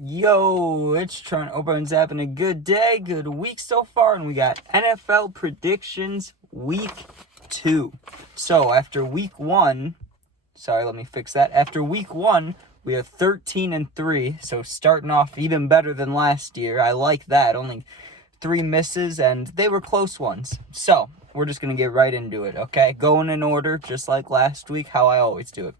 Yo, it's Trent. Hope everyone's having a good day, good week so far, and we got NFL predictions week 2. So after week 1, let me fix that. After week 1, we are 13-3, so starting off even better than last year. I like that. Only 3 misses, and they were close ones. So we're just gonna get right into it, okay? Going in order, just like last week, how I always do it.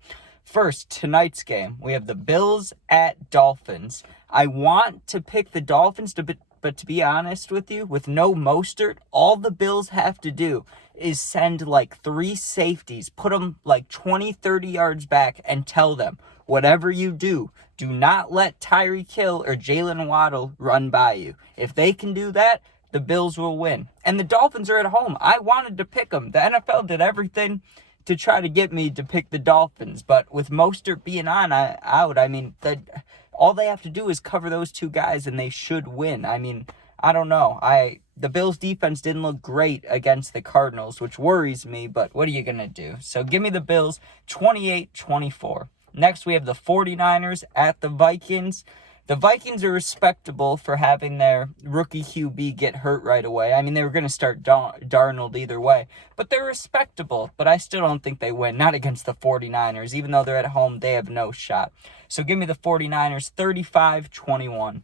First, tonight's game, we have the Bills at Dolphins. I want to pick the Dolphins, but to be honest with you, with no Mostert, all the Bills have to do is send like 3 safeties, put them like 20, 30 yards back, and tell them, whatever you do, do not let Tyreek Hill or Jalen Waddle run by you. If they can do that, the Bills will win. And the Dolphins are at home. I wanted to pick them. The NFL did everything to try to get me to pick the Dolphins, but with Mostert being out, I mean, all they have to do is cover those 2 guys and they should win. I mean, I don't know. The Bills defense didn't look great against the Cardinals, which worries me, but what are you going to do? So give me the Bills 28-24. Next, we have the 49ers at the Vikings. The Vikings are respectable for having their rookie QB get hurt right away. I mean, they were going to start Darnold either way, but they're respectable. But I still don't think they win, not against the 49ers. Even though they're at home, they have no shot. So give me the 49ers 35-21.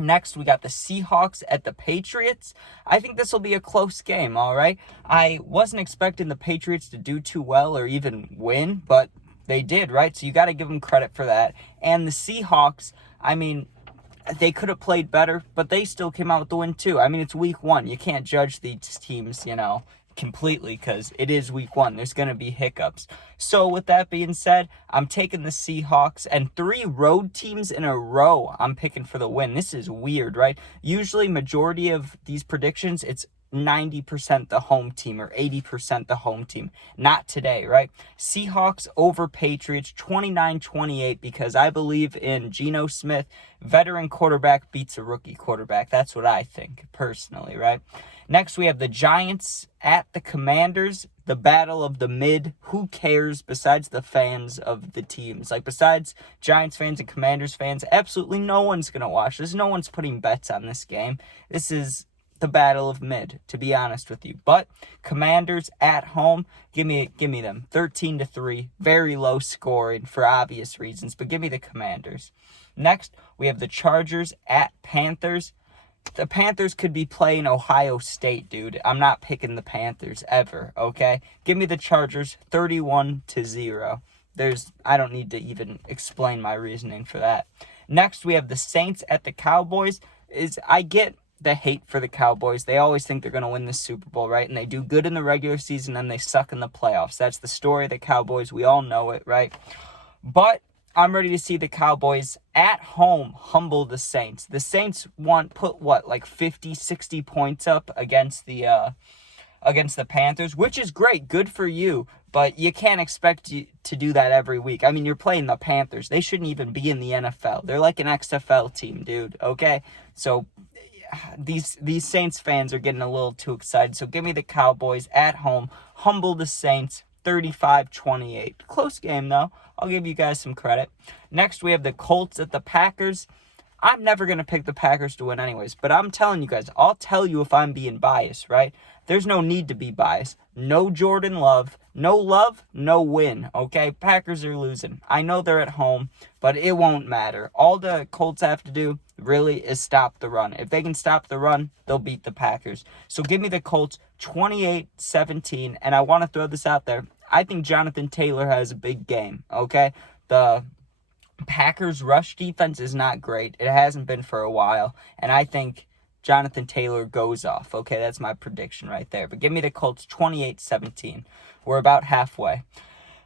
Next, we got the Seahawks at the Patriots. I think this will be a close game, all right? I wasn't expecting the Patriots to do too well or even win, but they did, right? So you got to give them credit for that. And the Seahawks, I mean, they could have played better, but they still came out with the win too. I mean, it's week 1. You can't judge these teams, completely because it is week 1. There's going to be hiccups. So with that being said, I'm taking the Seahawks, and 3 road teams in a row I'm picking for the win. This is weird, right? Usually majority of these predictions, it's 90% the home team or 80% the home team. Not today, right? Seahawks over Patriots 29-28 because I believe in Geno Smith. Veteran quarterback beats a rookie quarterback. That's what I think personally, right? Next, we have the Giants at the Commanders. The battle of the mid. Who cares besides the fans of the teams? Like, besides Giants fans and Commanders fans, absolutely no one's going to watch this. No one's putting bets on this game. This is the battle of mid, to be honest with you. But Commanders at home, give me them 13-3. Very low scoring for obvious reasons, but give me the Commanders. Next, we have the Chargers at Panthers. The Panthers could be playing Ohio State, dude. I'm not picking the Panthers ever, okay? Give me the Chargers 31-0. I don't need to even explain my reasoning for that. Next, we have the Saints at the Cowboys. I get the hate for the Cowboys. They always think they're going to win the Super Bowl, right? And they do good in the regular season, and they suck in the playoffs. That's the story of the Cowboys. We all know it, right? But I'm ready to see the Cowboys at home humble the Saints. The Saints put 50, 60 points up against the Panthers, which is great. Good for you. But you can't expect you to do that every week. I mean, you're playing the Panthers. They shouldn't even be in the NFL. They're like an XFL team, dude, okay? So these Saints fans are getting a little too excited. So give me the Cowboys at home. Humble the Saints 35-28. Close game, though. I'll give you guys some credit. Next, we have the Colts at the Packers. I'm never going to pick the Packers to win anyways, but I'm telling you guys, I'll tell you if I'm being biased, right? There's no need to be biased. No Jordan Love, no win, okay? Packers are losing. I know they're at home, but it won't matter. All the Colts have to do really is stop the run. If they can stop the run, they'll beat the Packers. So give me the Colts 28-17, and I want to throw this out there. I think Jonathan Taylor has a big game, okay? The Packers' rush defense is not great. It hasn't been for a while, and I think Jonathan Taylor goes off. Okay, that's my prediction right there. But give me the Colts 28-17. We're about halfway.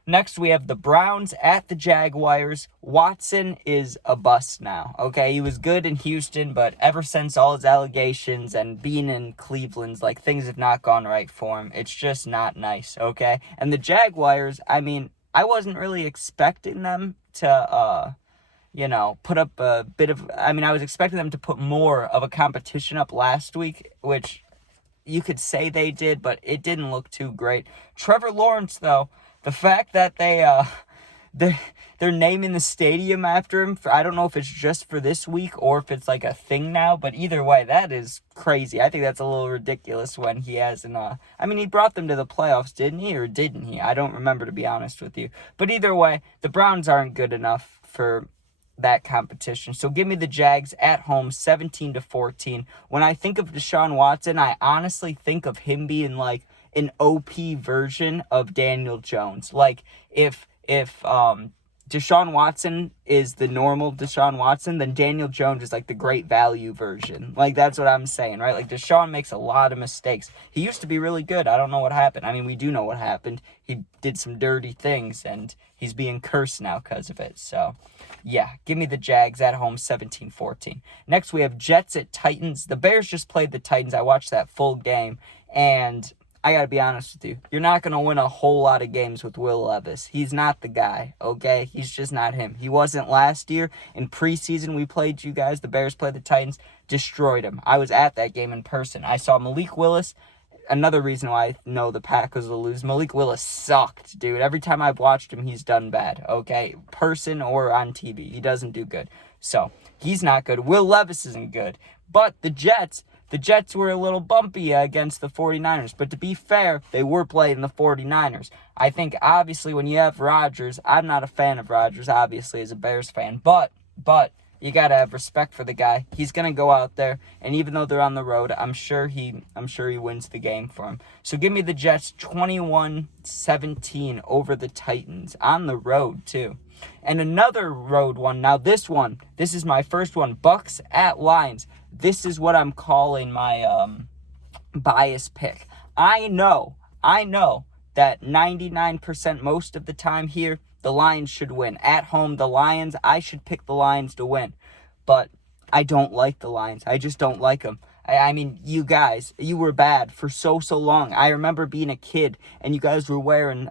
Next, we have the Browns at the Jaguars. Watson is a bust now, okay? He was good in Houston, but ever since all his allegations and being in Cleveland, things have not gone right for him. It's just not nice, okay? And the Jaguars, I mean, I wasn't really expecting them to, put up a bit of... I mean, I was expecting them to put more of a competition up last week, which you could say they did, but it didn't look too great. Trevor Lawrence, though, the fact that they they're naming the stadium after him. I don't know if it's just for this week or if it's like a thing now, but either way, that is crazy. I think that's a little ridiculous when he hasn't, I mean, he brought them to the playoffs, didn't he, or didn't he? I don't remember, to be honest with you. But either way, the Browns aren't good enough for that competition. So give me the Jags at home, 17-14. When I think of Deshaun Watson, I honestly think of him being like an OP version of Daniel Jones. Like if Deshaun Watson is the normal Deshaun Watson, then Daniel Jones is like the great value version. Like, that's what I'm saying, right? Like, Deshaun makes a lot of mistakes. He used to be really good. I don't know what happened. I mean, we do know what happened. He did some dirty things, and he's being cursed now because of it. So, yeah, give me the Jags at home, 17-14. Next, we have Jets at Titans. The Bears just played the Titans. I watched that full game, and I got to be honest with you. You're not going to win a whole lot of games with Will Levis. He's not the guy, okay? He's just not him. He wasn't last year. In preseason, we played you guys. The Bears played the Titans. Destroyed him. I was at that game in person. I saw Malik Willis. Another reason why I know the Packers will lose. Malik Willis sucked, dude. Every time I've watched him, he's done bad, okay? Person or on TV. He doesn't do good. So, he's not good. Will Levis isn't good. But the Jets were a little bumpy against the 49ers. But to be fair, they were playing the 49ers. I think, obviously, when you have Rodgers, I'm not a fan of Rodgers, obviously, as a Bears fan. But you got to have respect for the guy. He's going to go out there, and even though they're on the road, I'm sure he wins the game for him. So give me the Jets 21-17 over the Titans on the road, too. And another road one. Now, this is my first one. Bucks at Lions. This is what I'm calling my bias pick. I know that 99% most of the time here, the Lions should win. At home, the Lions, I should pick the Lions to win. But I don't like the Lions. I just don't like them. I mean, you guys, you were bad for so long. I remember being a kid, and you guys were wearing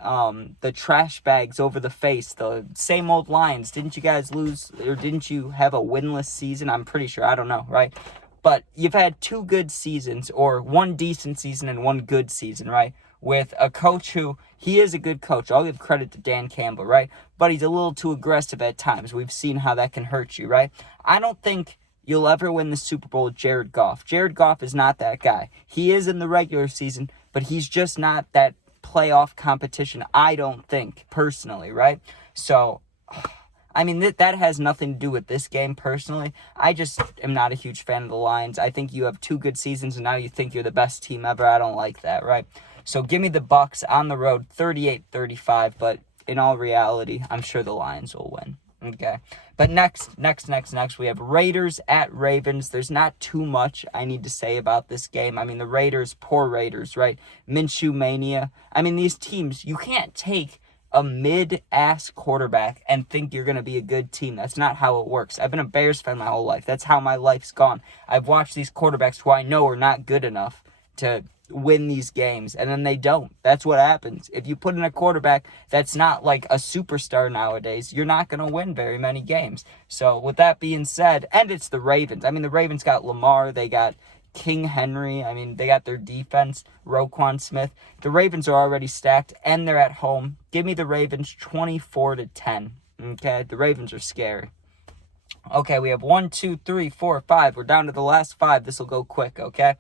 the trash bags over the face, the same old Lions. Didn't you guys lose, or didn't you have a winless season? I'm pretty sure. I don't know, right? But you've had 2 good seasons, or 1 decent season and 1 good season, right? With a coach who, he is a good coach. I'll give credit to Dan Campbell, right? But he's a little too aggressive at times. We've seen how that can hurt you, right? I don't think you'll ever win the Super Bowl with Jared Goff. Jared Goff is not that guy. He is in the regular season, but he's just not that playoff competition, I don't think, personally, right? So, I mean, that has nothing to do with this game, personally. I just am not a huge fan of the Lions. I think you have 2 good seasons, and now you think you're the best team ever. I don't like that, right? So give me the Bucks on the road, 38-35, but in all reality, I'm sure the Lions will win. Okay. But next, we have Raiders at Ravens. There's not too much I need to say about this game. I mean, the Raiders, poor Raiders, right? Minshew mania. I mean, these teams, you can't take a mid-ass quarterback and think you're going to be a good team. That's not how it works. I've been a Bears fan my whole life. That's how my life's gone. I've watched these quarterbacks who I know are not good enough to win these games, and then they don't. That's what happens. If you put in a quarterback that's not like a superstar nowadays, you're not going to win very many games. So with that being said, and it's the Ravens. I mean, the Ravens got Lamar. They got King Henry. I mean, they got their defense, Roquan Smith. The Ravens are already stacked, and they're at home. Give me the Ravens 24-10. Okay, the Ravens are scary. Okay, we have 1, 2, 3, 4, 5. We're down to the last 5. This will go quick, okay?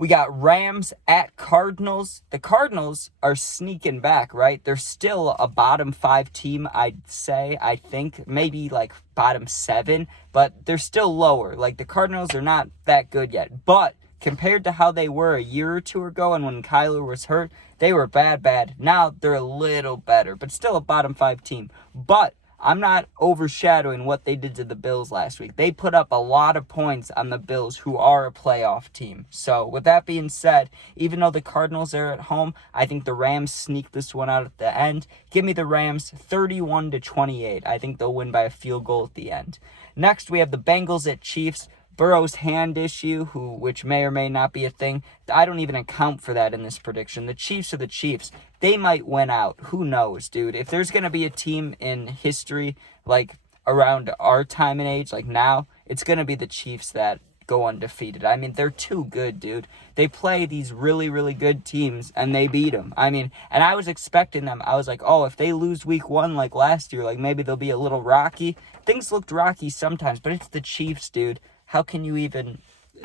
We got Rams at Cardinals. The Cardinals are sneaking back, right? They're still a bottom 5 team, I'd say, I think. Maybe like bottom 7, but they're still lower. Like, the Cardinals are not that good yet. But compared to how they were a year or 2 ago and when Kyler was hurt, they were bad. Now they're a little better, but still a bottom 5 team. But I'm not overshadowing what they did to the Bills last week. They put up a lot of points on the Bills, who are a playoff team. So, with that being said, even though the Cardinals are at home, I think the Rams sneak this one out at the end. Give me the Rams 31-28. I think they'll win by a field goal at the end. Next, we have the Bengals at Chiefs. Burrow's hand issue, which may or may not be a thing. I don't even account for that in this prediction. The Chiefs are the Chiefs. They might win out. Who knows, dude? If there's going to be a team in history, like around our time and age, like now, it's going to be the Chiefs that go undefeated. I mean, they're too good, dude. They play these really, really good teams, and they beat them. I mean, and I was expecting them. I was like, oh, if they lose week 1 like last year, like maybe they'll be a little rocky. Things looked rocky sometimes, but it's the Chiefs, dude. How can you even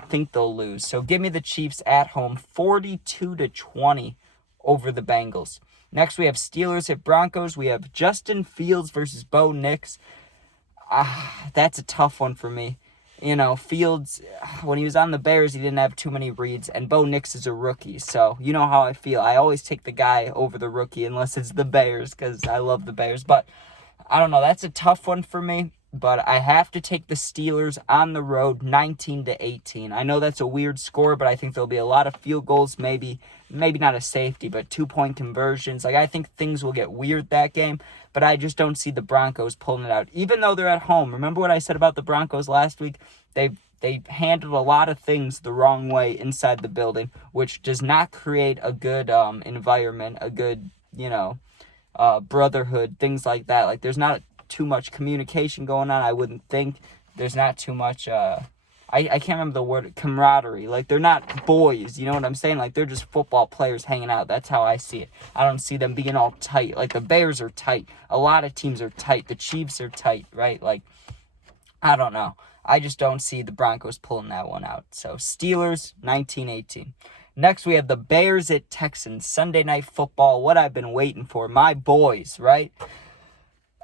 think they'll lose? So give me the Chiefs at home, 42-20 over the Bengals. Next, we have Steelers at Broncos. We have Justin Fields versus Bo Nix. That's a tough one for me. You know, Fields, when he was on the Bears, he didn't have too many reads, and Bo Nix is a rookie, so you know how I feel. I always take the guy over the rookie unless it's the Bears, because I love the Bears, but I don't know. That's a tough one for me, but I have to take the Steelers on the road, 19-18. I know that's a weird score, but I think there'll be a lot of field goals, maybe not a safety, but 2-point conversions. Like, I think things will get weird that game, but I just don't see the Broncos pulling it out, even though they're at home. Remember what I said about the Broncos last week? They handled a lot of things the wrong way inside the building, which does not create a good environment, a good, brotherhood, things like that. Like, there's not too much communication going on, I wouldn't think. There's not too much, I can't remember the word, camaraderie. Like, they're not boys, you know what I'm saying? Like, they're just football players hanging out. That's how I see it. I don't see them being all tight. Like, the Bears are tight. A lot of teams are tight. The Chiefs are tight, right? Like, I don't know. I just don't see the Broncos pulling that one out. So, Steelers, 19-18. Next, we have the Bears at Texans. Sunday Night Football, what I've been waiting for. My boys, right?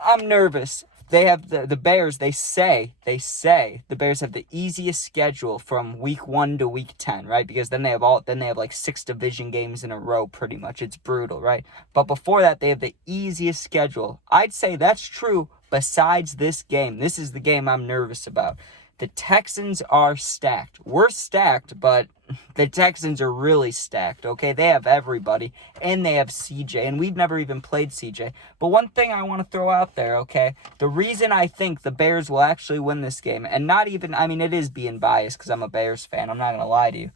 I'm nervous. They have the Bears, they say the Bears have the easiest schedule from week 1 to week 10, right? Because then they have like 6 division games in a row pretty much. It's brutal, right? But before that, they have the easiest schedule. I'd say that's true besides this game. This is the game I'm nervous about. The Texans are stacked. We're stacked, but the Texans are really stacked, okay? They have everybody, and they have CJ, and we've never even played CJ. But one thing I want to throw out there, okay? The reason I think the Bears will actually win this game, and not even, I mean, it is being biased because I'm a Bears fan. I'm not going to lie to you.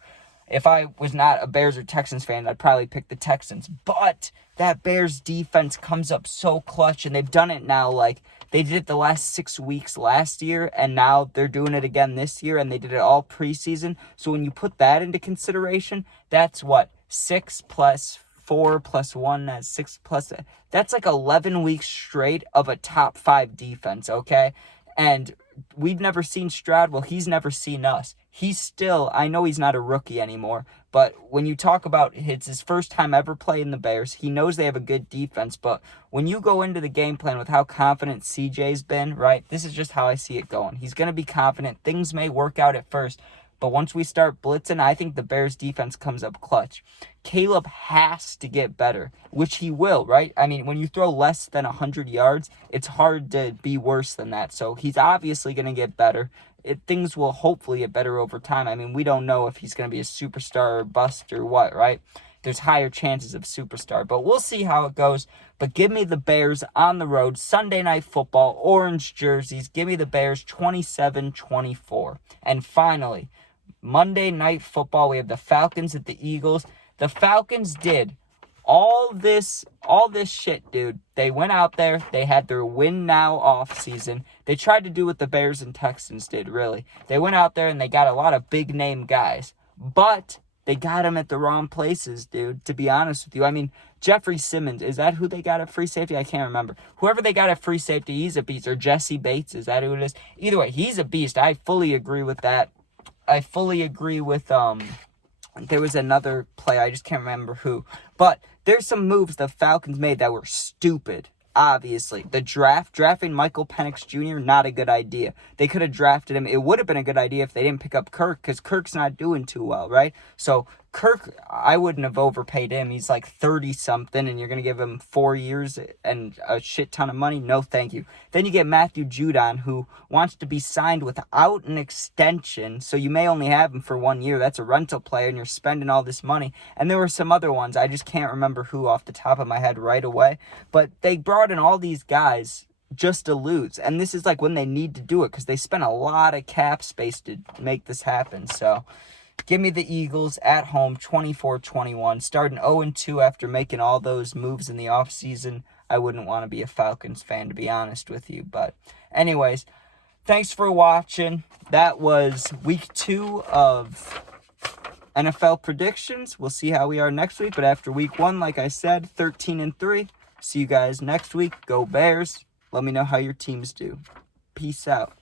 If I was not a Bears or Texans fan, I'd probably pick the Texans. But that Bears defense comes up so clutch, and they've done it now, like, they did it the last 6 weeks last year, and now they're doing it again this year, and they did it all preseason. So when you put that into consideration, that's what? 6 plus 4 plus 1, that's 6 plus... That's like 11 weeks straight of a top 5 defense, okay? And we've never seen Stroud. Well, he's never seen us. He's still... I know he's not a rookie anymore, but when you talk about it's his first time ever playing the Bears, he knows they have a good defense. But when you go into the game plan with how confident CJ's been, right, this is just how I see it going. He's going to be confident. Things may work out at first, but once we start blitzing, I think the Bears defense comes up clutch. Caleb has to get better, which he will, right? I mean, when you throw less than 100 yards, it's hard to be worse than that. So he's obviously going to get better. Things will hopefully get better over time. I mean, we don't know if he's going to be a superstar or bust or what, right? There's higher chances of superstar, but we'll see how it goes. But give me the Bears on the road, Sunday Night Football, orange jerseys. Give me the Bears 27-24. And finally, Monday Night Football, we have the Falcons at the Eagles. The Falcons did all this shit, dude. They went out there. They had their win now off season. They tried to do what the Bears and Texans did, really. They went out there and they got a lot of big name guys. But they got them at the wrong places, dude, to be honest with you. I mean, Jeffrey Simmons, is that who they got at free safety? I can't remember. Whoever they got at free safety, he's a beast. Or Jesse Bates, is that who it is? Either way, he's a beast. I fully agree with that. I fully agree with, there was another play, I just can't remember who. But there's some moves the Falcons made that were stupid, obviously. The drafting Michael Penix Jr., not a good idea. They could have drafted him. It would have been a good idea if they didn't pick up Kirk, because Kirk's not doing too well, right? So Kirk, I wouldn't have overpaid him. He's like 30-something, and you're going to give him 4 years and a shit ton of money? No, thank you. Then you get Matthew Judon, who wants to be signed without an extension, so you may only have him for 1 year. That's a rental player, and you're spending all this money. And there were some other ones. I just can't remember who off the top of my head right away. But they brought in all these guys just to lose. And this is like when they need to do it, because they spent a lot of cap space to make this happen. So give me the Eagles at home, 24-21. Starting 0-2 after making all those moves in the offseason. I wouldn't want to be a Falcons fan, to be honest with you. But anyways, thanks for watching. that was week 2 of NFL predictions. We'll see how we are next week. But after week 1, like I said, 13-3. See you guys next week. Go Bears. Let me know how your teams do. Peace out.